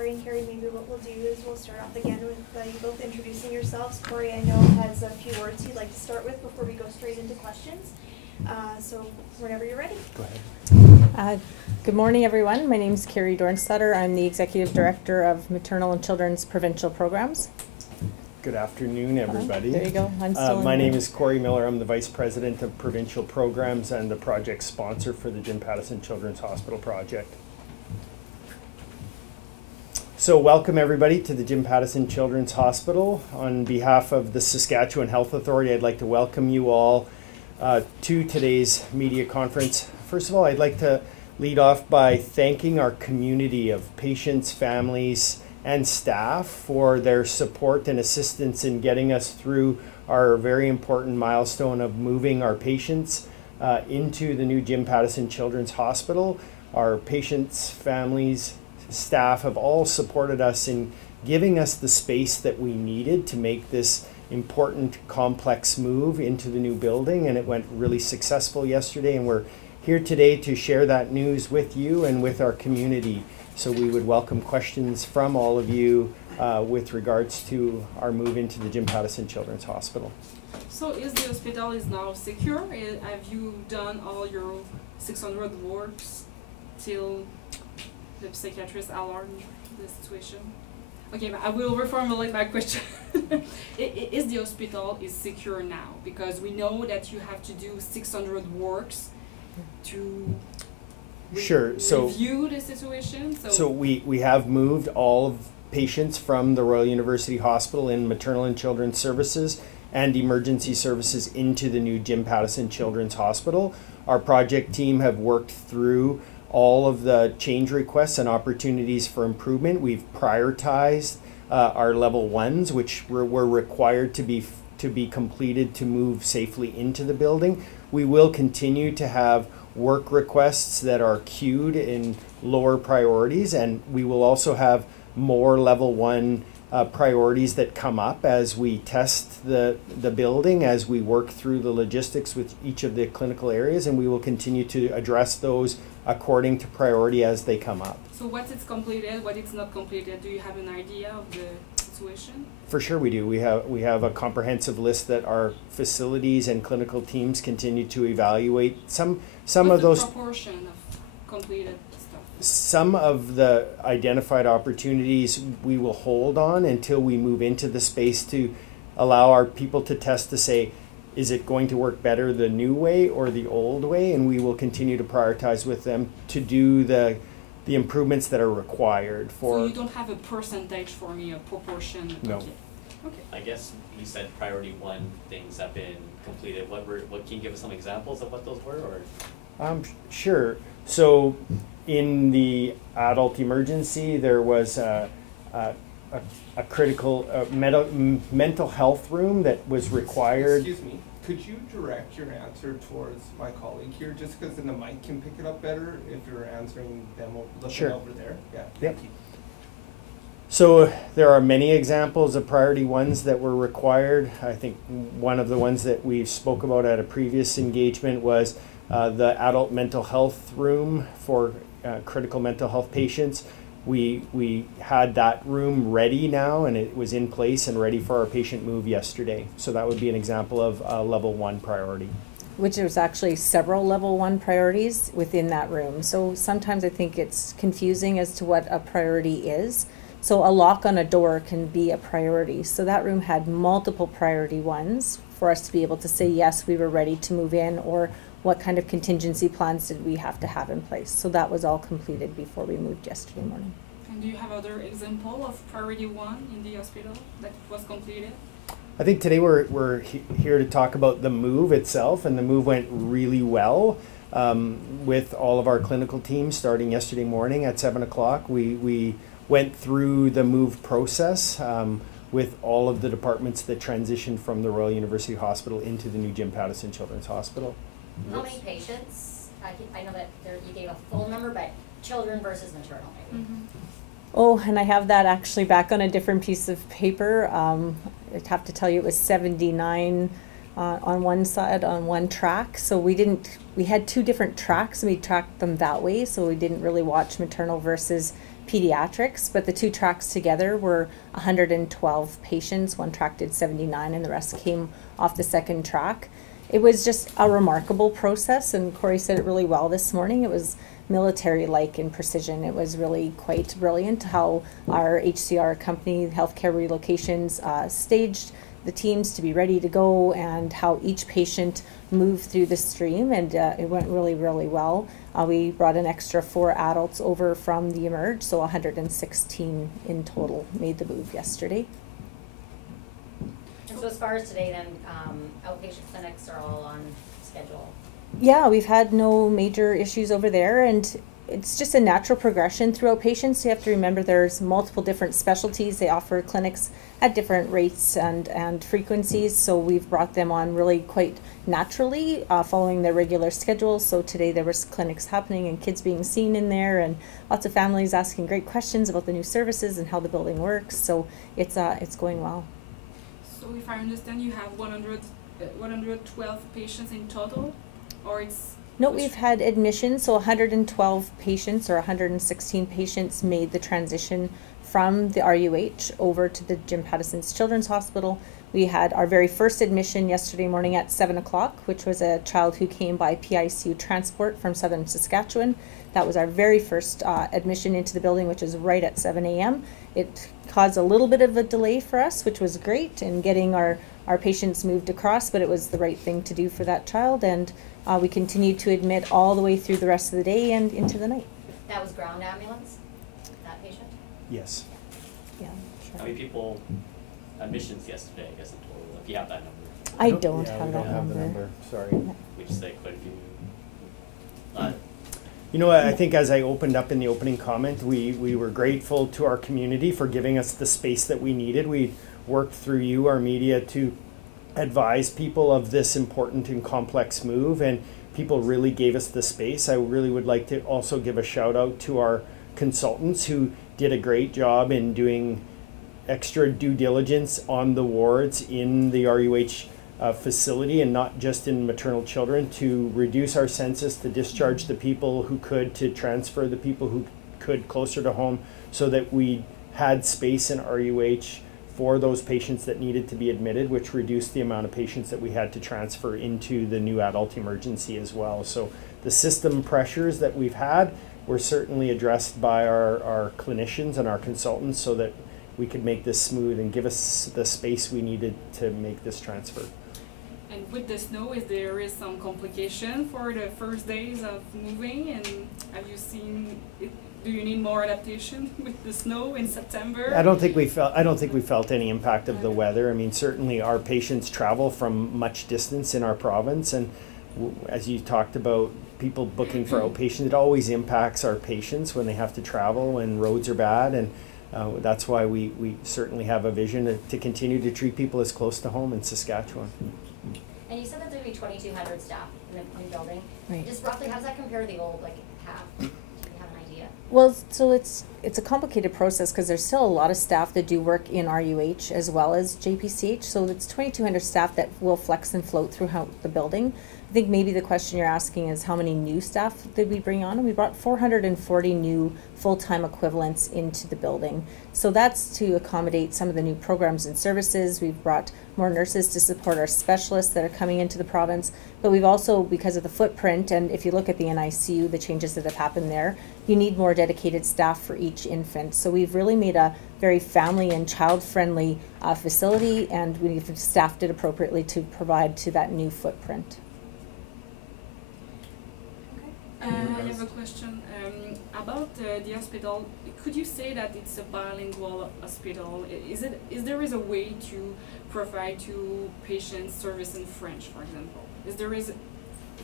Corey and Carrie, maybe what we'll do is we'll start off again with you both introducing yourselves. Corey, I know, has a few words he'd like to start with before we go straight into questions. So whenever you're ready. Go ahead. Good morning, everyone. My name is Carrie Dornstauder. I'm the Executive Director of Maternal and Children's Provincial Programs. Good afternoon, everybody. There you go. I'm still my name is Corey Miller. I'm the Vice President of Provincial Programs and the project sponsor for the Jim Pattison Children's Hospital project. So welcome everybody to the Jim Pattison Children's Hospital. On behalf of the Saskatchewan Health Authority, I'd like to welcome you all to today's media conference. First of all, I'd like to lead off by thanking our community of patients, families, and staff for their support and assistance in getting us through our very important milestone of moving our patients into the new Jim Pattison Children's Hospital. Our patients, families, staff have all supported us in giving us the space that we needed to make this important, complex move into the new building, and it went really successful yesterday, and we're here today to share that news with you and with our community. So we would welcome questions from all of you with regards to our move into the Jim Pattison Children's Hospital. So is the hospital is now secure? Have you done all your 600 works till the psychiatrist alarmed the situation? Okay, I will reformulate my question. Is the hospital is secure now? Because we know that you have to do 600 works to review the situation. So we have moved all of patients from the Royal University Hospital in Maternal and Children's Services and Emergency Services into the new Jim Pattison Children's Hospital. Our project team have worked through all of the change requests and opportunities for improvement. We've prioritized our level ones, which were required to be completed to move safely into the building. We will continue to have work requests that are queued in lower priorities, and we will also have more level one priorities that come up as we test the building, as we work through the logistics with each of the clinical areas, and we will continue to address those according to priority as they come up. So what is completed, what is not completed, do you have an idea of the situation? For sure we do. We have a comprehensive list that our facilities and clinical teams continue to evaluate. Some of those proportion of completed stuff? Some of the identified opportunities we will hold on until we move into the space to allow our people to test to say, is it going to work better the new way or the old way? And we will continue to prioritize with them to do the improvements that are required for. So you don't have a percentage for me, a proportion? No. Okay. I guess you said priority one things have been completed. What can you give us some examples of what those were? Or Sure. So in the adult emergency, there was a critical mental health room that was required. Excuse me, could you direct your answer towards my colleague here, just because then the mic can pick it up better if you're answering them looking Sure. over there? Yeah, Yep. thank you. So there are many examples of priority ones that were required. I think one of the ones that we spoke about at a previous engagement was the adult mental health room for critical mental health patients. We had that room ready now, and it was in place and ready for our patient move yesterday. So that would be an example of a level one priority. Which there's actually several level one priorities within that room. So sometimes I think it's confusing as to what a priority is. So a lock on a door can be a priority. So that room had multiple priority ones for us to be able to say, yes, we were ready to move in, or what kind of contingency plans did we have to have in place. So that was all completed before we moved yesterday morning. And do you have other example of priority one in the hospital that was completed? I think today we're here to talk about the move itself, and the move went really well with all of our clinical teams starting yesterday morning at 7 o'clock. We went through the move process with all of the departments that transitioned from the Royal University Hospital into the new Jim Pattison Children's Hospital. How many patients? I know that you gave a full number, but children versus maternal, maybe. Mm-hmm. Oh, and I have that actually back on a different piece of paper. I'd have to tell you it was 79 on one side, on one track. So we had two different tracks and we tracked them that way. So we didn't really watch maternal versus pediatrics, but the two tracks together were 112 patients. One track did 79 and the rest came off the second track. It was just a remarkable process, and Corey said it really well this morning. It was military-like in precision. It was really quite brilliant how our HCR company, Healthcare Relocations, staged the teams to be ready to go, and how each patient moved through the stream, and it went really, really well. We brought an extra 4 adults over from the Emerge, so 116 in total made the move yesterday. And so as far as today then, outpatient clinics are all on schedule? Yeah, we've had no major issues over there, and it's just a natural progression through outpatients. You have to remember there's multiple different specialties. They offer clinics at different rates and frequencies, so we've brought them on really quite naturally, following their regular schedules. So today there was clinics happening and kids being seen in there, and lots of families asking great questions about the new services and how the building works. So it's going well. So if I understand, you have 112 patients in total, or it's... No, we've had admissions, so 112 patients or 116 patients made the transition from the RUH over to the Jim Pattison's Children's Hospital. We had our very first admission yesterday morning at 7 o'clock, which was a child who came by PICU transport from southern Saskatchewan. That was our very first admission into the building, which is right at 7 a.m. It caused a little bit of a delay for us, which was great in getting our patients moved across, but it was the right thing to do for that child, and we continued to admit all the way through the rest of the day and into the night. That was ground ambulance, that patient? Yes. Yeah, sure. How many people, admissions yesterday, I guess in total, if you have that number? I don't Yeah, have we that don't have the number. Sorry. Would you say quite a few? You know, I think as I opened up in the opening comment, we were grateful to our community for giving us the space that we needed. We worked through you, our media, to advise people of this important and complex move, and people really gave us the space. I really would like to also give a shout out to our consultants who did a great job in doing extra due diligence on the wards in the RUH facility, and not just in maternal children, to reduce our census, to discharge the people who could, to transfer the people who could closer to home, so that we had space in RUH for those patients that needed to be admitted, which reduced the amount of patients that we had to transfer into the new adult emergency as well. So the system pressures that we've had were certainly addressed by our clinicians and our consultants, so that we could make this smooth and give us the space we needed to make this transfer. And with the snow, there is some complication for the first days of moving, and have you seen it? Do you need more adaptation with the snow in September? I don't think we felt any impact of the weather. I mean, certainly our patients travel from much distance in our province, and as you talked about people booking for outpatient, it always impacts our patients when they have to travel and roads are bad, and that's why we certainly have a vision to continue to treat people as close to home in Saskatchewan. And you said that there'd be 2,200 staff in the new building. Right. Just roughly, how does that compare to the old, like, half? Do you have an idea? Well, so it's a complicated process because there's still a lot of staff that do work in RUH as well as JPCH. So it's 2,200 staff that will flex and float throughout the building. I think maybe the question you're asking is how many new staff did we bring on? And we brought 440 new full-time equivalents into the building. So that's to accommodate some of the new programs and services. We've brought more nurses to support our specialists that are coming into the province. But we've also, because of the footprint, and if you look at the NICU, the changes that have happened there, you need more dedicated staff for each infant. So we've really made a very family and child-friendly facility, and we've staffed it appropriately to provide to that new footprint. I have a question about the hospital. Could you say that it's a bilingual hospital? Is there a way to provide to patients service in French, for example? Is there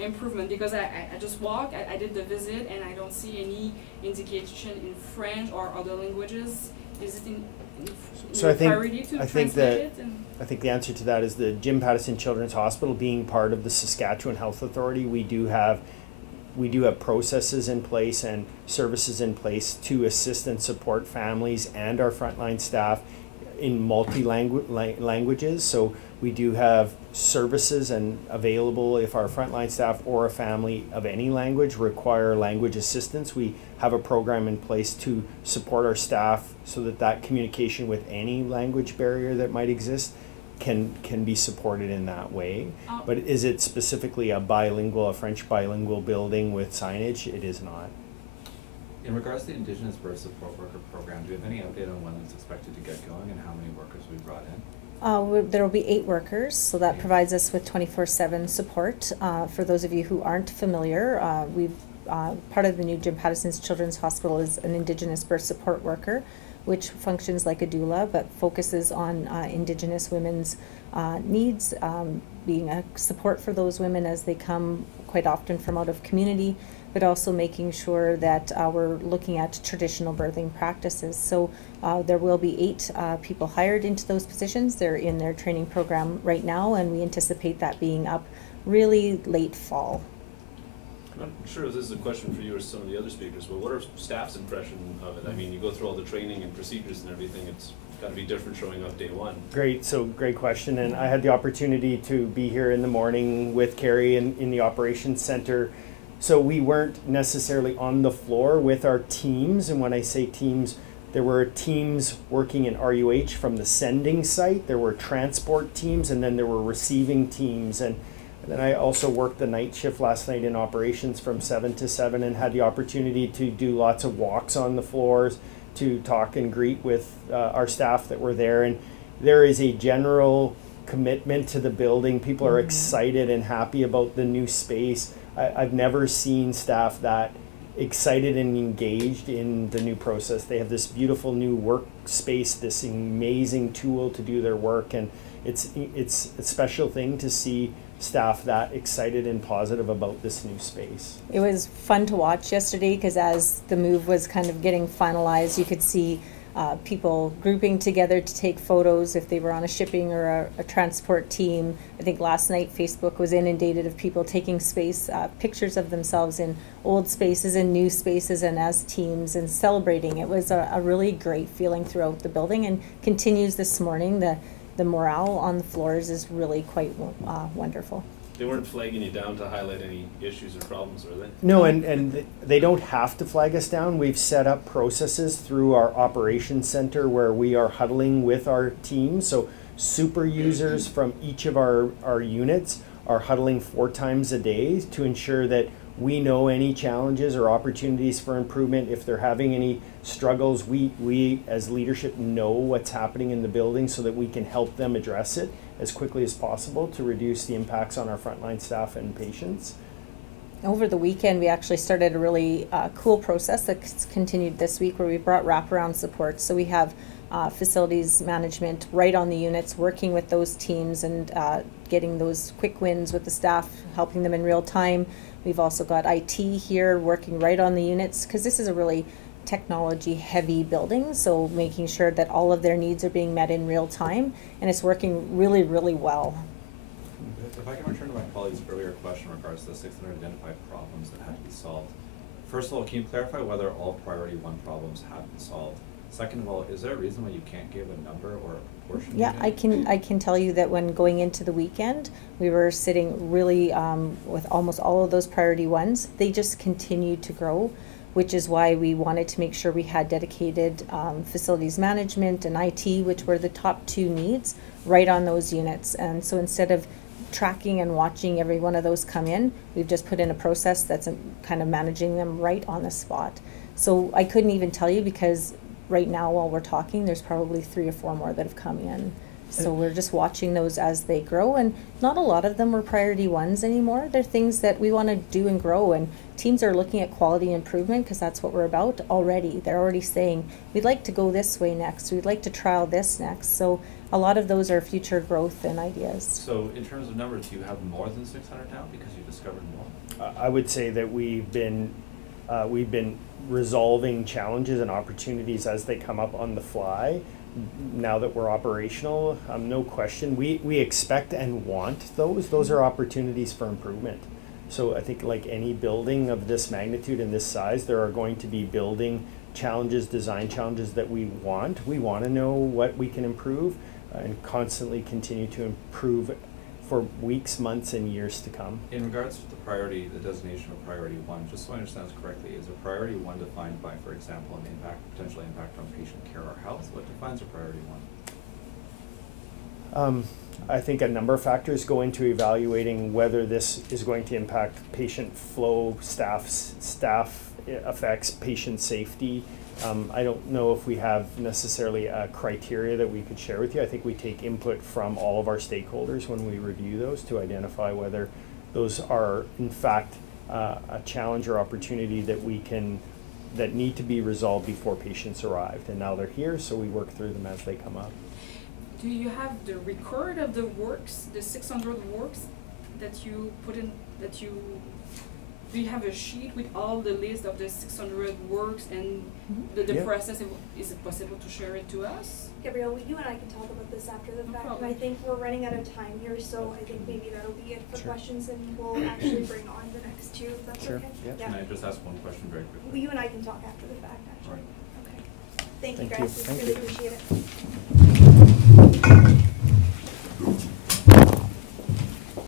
improvement? Because I just walked, I did the visit, and I don't see any indication in French or other languages. Is it in So I think priority to I think translate that it? And I think the answer to that is the Jim Pattison Children's Hospital, being part of the Saskatchewan Health Authority, we do have processes in place and services in place to assist and support families and our frontline staff in languages. So we do have services and available if our frontline staff or a family of any language require language assistance. We have a program in place to support our staff so that that communication with any language barrier that might exist can be supported in that way. But is it specifically a French bilingual building with signage? It is not. In regards to the Indigenous Birth Support Worker Program, do you have any update on when it's expected to get going and how many workers we brought in? There will be 8 workers, so that provides us with 24/7 support. For those of you who aren't familiar, part of the new Jim Pattison's Children's Hospital is an Indigenous birth support worker, which functions like a doula but focuses on Indigenous women's needs, being a support for those women as they come quite often from out of community, but also making sure that we're looking at traditional birthing practices. So there will be 8 people hired into those positions. They're in their training program right now, and we anticipate that being up really late fall. I'm not sure if this is a question for you or some of the other speakers, but what are staff's impression of it? I mean, you go through all the training and procedures and everything, it's got to be different showing up day one. Great question, and I had the opportunity to be here in the morning with Carrie in the operations center. So we weren't necessarily on the floor with our teams, and when I say teams, there were teams working in RUH from the sending site, there were transport teams, and then there were receiving teams. And then I also worked the night shift last night in operations from 7 to 7 and had the opportunity to do lots of walks on the floors to talk and greet with our staff that were there. And there is a general commitment to the building. People are excited and happy about the new space. I've never seen staff that excited and engaged in the new process. They have this beautiful new workspace, this amazing tool to do their work, and it's a special thing to see staff that excited and positive about this new space. It was fun to watch yesterday because as the move was kind of getting finalized, you could see people grouping together to take photos if they were on a shipping or a transport team. I think last night Facebook was inundated of people taking pictures of themselves in old spaces and new spaces and as teams and celebrating. It was a really great feeling throughout the building and continues this morning. The morale on the floors is really quite wonderful. They weren't flagging you down to highlight any issues or problems, were they? No, and they don't have to flag us down. We've set up processes through our operations center where we are huddling with our team. So super users from each of our units are huddling 4 times a day to ensure that we know any challenges or opportunities for improvement. If they're having any struggles, we as leadership know what's happening in the building so that we can help them address it as quickly as possible to reduce the impacts on our frontline staff and patients. Over the weekend, we actually started a really cool process that's continued this week where we brought wraparound support. So we have facilities management right on the units, working with those teams and getting those quick wins with the staff, helping them in real time. We've also got IT here working right on the units because this is a really technology heavy building, so making sure that all of their needs are being met in real time, and it's working really, really well. If I can return to my colleague's earlier question in regards to the 600 identified problems that had to be solved. First of all, can you clarify whether all priority 1 problems have been solved? Second of all, is there a reason why you can't give a number or a proportion? Yeah, I can tell you that when going into the weekend, we were sitting really with almost all of those priority 1s. They just continued to grow, which is why we wanted to make sure we had dedicated facilities management and IT, which were the top 2 needs, right on those units. And so instead of tracking and watching every one of those come in, we've just put in a process that's kind of managing them right on the spot. So I couldn't even tell you because right now while we're talking, there's probably 3 or 4 more that have come in. So we're just watching those as they grow, and not a lot of them are priority 1s anymore. They're things that we want to do and grow, and teams are looking at quality improvement because that's what we're about already. They're already saying, we'd like to go this way next, we'd like to trial this next. So a lot of those are future growth and ideas. So in terms of numbers, do you have more than 600 now because you discovered more? I would say that we've been resolving challenges and opportunities as they come up on the fly. Now that we're operational, no question, we expect and want those. Those are opportunities for improvement. So I think like any building of this magnitude and this size, there are going to be building challenges, design challenges that we want. We want to know what we can improve and constantly continue to improve for weeks, months, and years to come. In regards to the priority, the designation of priority 1, just so I understand this correctly, is a priority 1 defined by, for example, an impact, potential impact on patient care or health? What defines a priority 1? I think a number of factors go into evaluating whether this is going to impact patient flow, staff effects, patient safety. I don't know if we have necessarily a criteria that we could share with you. I think we take input from all of our stakeholders when we review those to identify whether those are in fact a challenge or opportunity that need to be resolved before patients arrived. And now they're here, so we work through them as they come up. Do you have the record of the works, the 600 works that you put in, do you have a sheet with all the list of the 600 works and the Yeah. process? Is it possible to share it to us? Gabrielle, you and I can talk about this after the No fact, and problem. I think we're running out of time here, so I think maybe that'll be it for Sure. questions, and we'll actually bring on the next two, if that's Sure. okay? Yeah. Can I just ask one question very quickly? Well, you and I can talk after the fact, actually. Right. Okay. Thank you Thank you. guys, Thank really you. appreciate it.